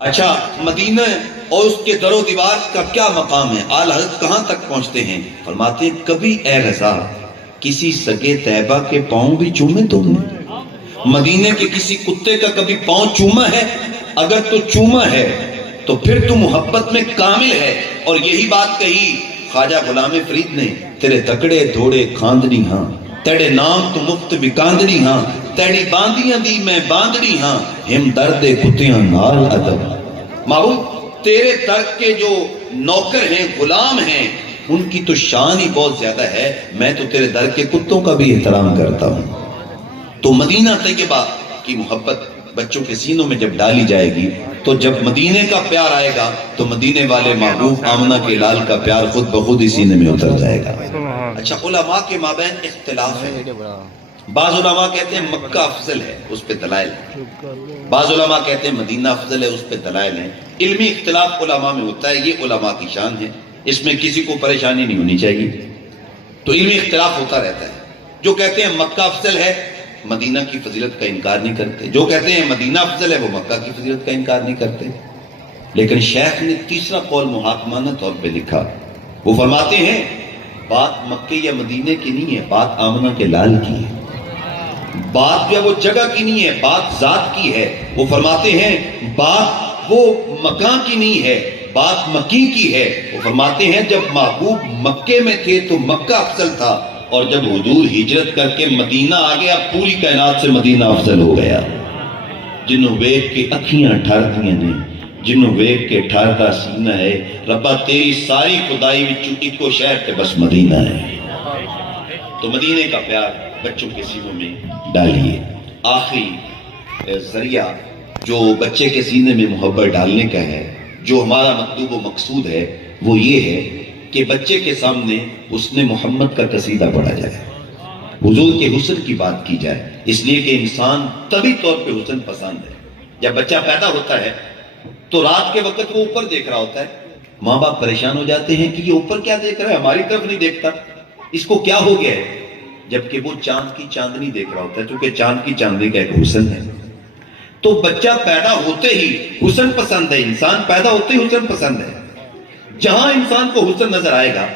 اچھا، مدینہ اور اس کے در و دیوار کا کیا مقام ہے؟ اعلی حضرت کہاں تک پہنچتے ہیں؟ فرماتے ہیں کبھی اے رضا کسی سگے طیبہ کے پاؤں بھی چومے تم نے؟ مدینے کے کسی کتے کا کبھی پاؤں چوما ہے؟ اگر تو چوما ہے تو پھر تو محبت میں کامل ہے۔ اور یہی بات کہی خواجہ غلام فرید نے، تیرے تکڑے دھوڑے کھاندنی ہاں، تیرے نام تو مفت بکاندنی ہاں، تیڑی باندیاں دی میں باندنی ہاں، ہم درد کتیاں نال ادب۔ محبوب تیرے در کے جو نوکر ہیں، غلام ہیں، ان کی تو شان ہی بہت زیادہ ہے، میں تو تیرے در کے کتوں کا بھی احترام کرتا ہوں۔ تو مدینہ طیبہ کی محبت بچوں کے سینوں میں جب ڈالی جائے گی تو جب مدینے کا پیار آئے گا تو مدینے والے محبوب آمنہ کے لال کا پیار خود بخود ہی سینے میں اتر جائے گا۔ اچھا، علماء کے مابین اختلاف ہے۔ بعض علماء کہتے ہیں مکہ افضل ہے، اس پہ دلائل ہیں۔ بعض علماء کہتے ہیں مدینہ افضل ہے، اس پہ دلائل ہیں۔ علمی اختلاف علماء میں ہوتا ہے، یہ علماء کی شان ہے، اس میں کسی کو پریشانی نہیں ہونی چاہیے۔ تو علمی اختلاف ہوتا رہتا ہے۔ جو کہتے ہیں مکہ افضل ہے مدینہ کی فضیلت کا انکار نہیں کرتے، جو کہتے ہیں مدینہ افضل ہے وہ مکہ کی فضیلت کا انکار نہیں کرتے۔ لیکن شیخ نے تیسرا قول محاکمانہ طور پہ لکھا، وہ فرماتے ہیں بات مکے یا مدینے کی نہیں ہے، بات آمنہ کے لال کی ہے۔ بات جو ہے وہ جگہ کی نہیں ہے، بات ذات کی ہے۔ وہ فرماتے ہیں بات وہ مکان کی نہیں ہے، بات مکی کی ہے۔ وہ فرماتے ہیں جب محبوب مکے میں تھے تو مکہ افضل تھا، اور جب حضور ہجرت کر کے مدینہ آ گیا پوری کائنات سے مدینہ افضل ہو گیا۔ جنہوں ویکھ کے اکھیاں ٹھردیاں نے، جنہوں ویکھ کے ٹھردا سینہ ہے، ربا تیری ساری خدائی وچوں اکو شہر تے بس مدینہ ہے۔ تو مدینے کا پیار بچوں کے سینوں میں ڈالیے۔ آخری ذریعہ جو بچے کے سینے میں محبت ڈالنے کا ہے، جو ہمارا مطلوب و مقصود ہے، وہ یہ ہے کہ بچے کے سامنے حسن محمد کا قصیدہ پڑھا جائے، حضور کے حسن کی بات کی جائے، اس لیے کہ انسان طبعی طور پہ حسن پسند ہے۔ جب بچہ پیدا ہوتا ہے تو رات کے وقت وہ اوپر دیکھ رہا ہوتا ہے، ماں باپ پریشان ہو جاتے ہیں کہ یہ اوپر کیا دیکھ رہا ہے، ہماری طرف نہیں دیکھتا، اس کو کیا ہو گیا ہے؟ جبکہ وہ چاند کی چاندنی دیکھ رہا ہوتا ہے، کیونکہ چاند کی چاندنی کا ایک حسن ہے۔ تو بچہ پیدا ہوتے ہی حسن پسند ہے، انسان پیدا ہوتے ہی حسن پسند ہے۔ جہاں انسان کو حسن نظر آئے گا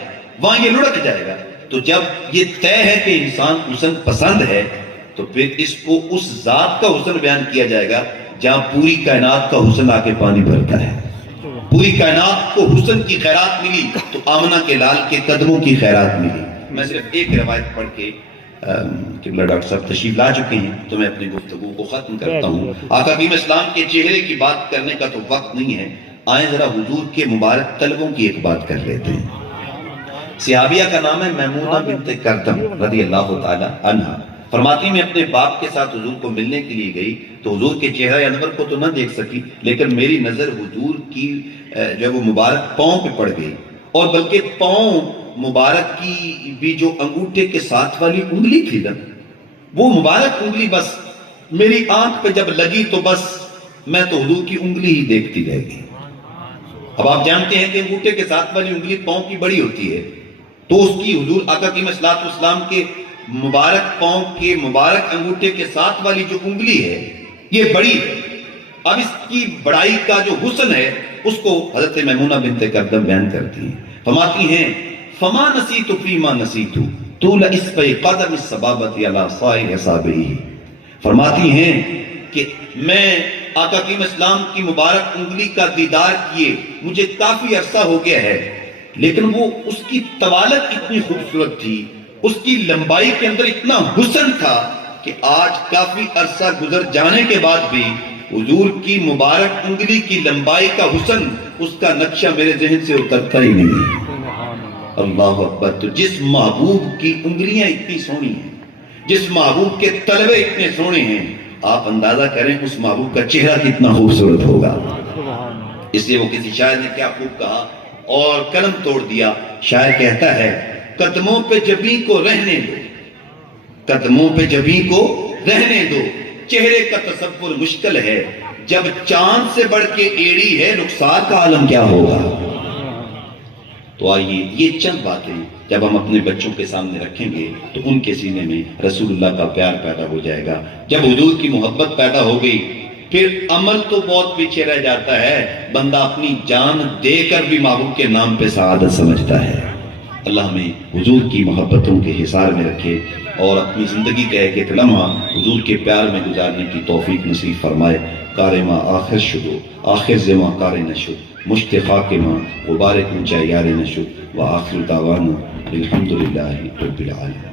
وہاں یہ لڑک جائے گا۔ تو جب یہ طے ہے کہ انسان حسن پسند ہے تو پھر اس کو اس ذات کا حسن بیان کیا جائے گا جہاں پوری کائنات کا حسن آ کے پانی بھرتا ہے۔ پوری کائنات کو حسن کی خیرات ملی تو آمنہ کے لال کے قدموں کی خیرات ملی۔ میں صرف ایک روایت پڑھ کے قبلہ ڈاکٹر صاحب تشریف لا چکے ہیں تو میں اپنی گفتگو کو ختم کرتا ہوں۔ آقا کریم اسلام کے چہرے کی بات کرنے کا تو وقت نہیں ہے، آئیں ذرا حضور کے مبارک طلبوں کی ایک بات کر لیتے ہیں۔ صحابیہ کا نام ہے میمونہ بنت کردم رضی اللہ تعالی عنہ۔ فرماتی میں اپنے باپ کے ساتھ حضور کو ملنے کے لیے گئی تو حضور کے چہرہ انور کو تو نہ دیکھ سکی، لیکن میری نظر حضور کی جو وہ مبارک پاؤں پہ پڑ گئی، اور بلکہ پاؤں مبارک کی بھی جو انگوٹھے کے ساتھ والی انگلی تھی نا، وہ مبارک انگلی بس میری آنکھ پہ جب لگی تو بس میں تو حضور کی انگلی ہی دیکھتی رہ گئی۔ اب آپ جانتے ہیں کہ انگوٹھے کے ساتھ والی انگلی پاؤں کی بڑی ہوتی ہے، تو اس کی حضور آقا کریم صلی اللہ علیہ وسلم کے مبارک پاؤں کے مبارک انگوٹھے کے ساتھ والی جو انگلی ہے یہ بڑی ہے۔ اب اس کی بڑائی کا جو حسن ہے اس کو حضرت میمونہ بنت کردم بیان کرتی ہیں، فرماتی ہیں فما نسیت فیما نسیت طول اسفِ قدم الصبابۃ علی صائر اصابعہ۔ فرماتی ہیں کہ میں آقا کریم اسلام کی مبارک انگلی کا دیدار کیے مجھے کافی عرصہ ہو گیا ہے، لیکن وہ اس کی طوالت اتنی خوبصورت تھی، اس کی لمبائی کے اندر اتنا حسن تھا کہ آج کافی عرصہ گزر جانے کے بعد بھی حضور کی مبارک انگلی کی لمبائی کا حسن، اس کا نقشہ میرے ذہن سے اترتا ہی نہیں ہے۔ اللہ اکبر۔ تو جس محبوب کی انگلیاں اتنی سونی ہیں، جس محبوب کے تلوے اتنے سونے ہیں، آپ اندازہ کریں اس محبوب کا چہرہ کتنا خوبصورت ہوگا۔ اس لیے وہ کسی شاعر نے کیا خوب کہا اور قلم توڑ دیا۔ شاعر کہتا ہے قدموں پہ جبیں کو رہنے دو، قدموں پہ جبیں کو رہنے دو، چہرے کا تصور مشکل ہے، جب چاند سے بڑھ کے ایڑی ہے رخسار کا عالم کیا ہوگا۔ تو آئیے یہ چند باتیں جب ہم اپنے بچوں کے سامنے رکھیں گے تو ان کے سینے میں رسول اللہ کا پیار پیدا ہو جائے گا۔ جب حضور کی محبت پیدا ہو گئی پھر عمل تو بہت پیچھے رہ جاتا ہے، بندہ اپنی جان دے کر بھی محبوب کے نام پہ سعادت سمجھتا ہے۔ اللہ ہمیں حضور کی محبتوں کے حصار میں رکھے اور اپنی زندگی کا ایک ایک لمحہ حضور کے پیار میں گزارنے کی توفیق نصیب فرمائے۔ کار ماں آخر شدو، آخر زماں کار نشد، مشت خاک ماں غبار کوچہ یار نشد، وآخر دعوانا الحمدللہ رب العالمین۔